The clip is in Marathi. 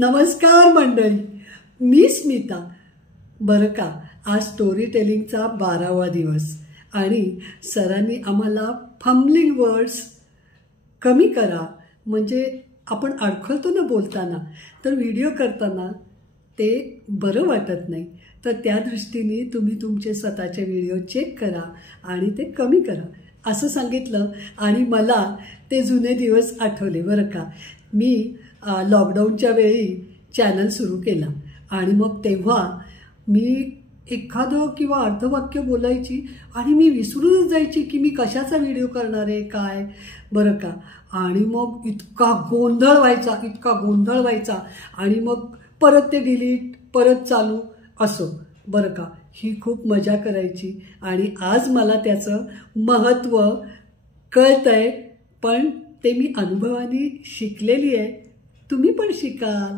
नमस्कार मंडळी, मी स्मिता. बरं का, आज स्टोरी टेलिंगचा 12वा दिवस आणि सरांनी आम्हाला फंबलिंग वर्ड्स कमी करा, म्हणजे आपण अडखळतो ना बोलताना, तर व्हिडिओ करताना ते बरं वाटत नाही. तर त्या दृष्टीने तुम्ही तुमचे स्वतःचे व्हिडिओ चेक करा आणि ते कमी करा असं सांगितलं. आणि मला ते जुने दिवस आठवले. बरं का, मी लॉकडाऊनच्या वेळी चॅनल सुरू केला आणि मग तेव्हा मी एखादं किंवा अर्धवाक्य बोलायची आणि मी विसरूनच जायची की मी कशाचा व्हिडिओ करणार आहे काय. बरं का, आणि मग इतका गोंधळ व्हायचा आणि मग परत ते डिलीट, परत चालू असं. बरं का, ही खूप मजा करायची आणि आज मला त्याचं महत्त्व कळतंय, पण ते मी अनुभवाने शिकलेली आहे. तुम्ही पण शिकाल.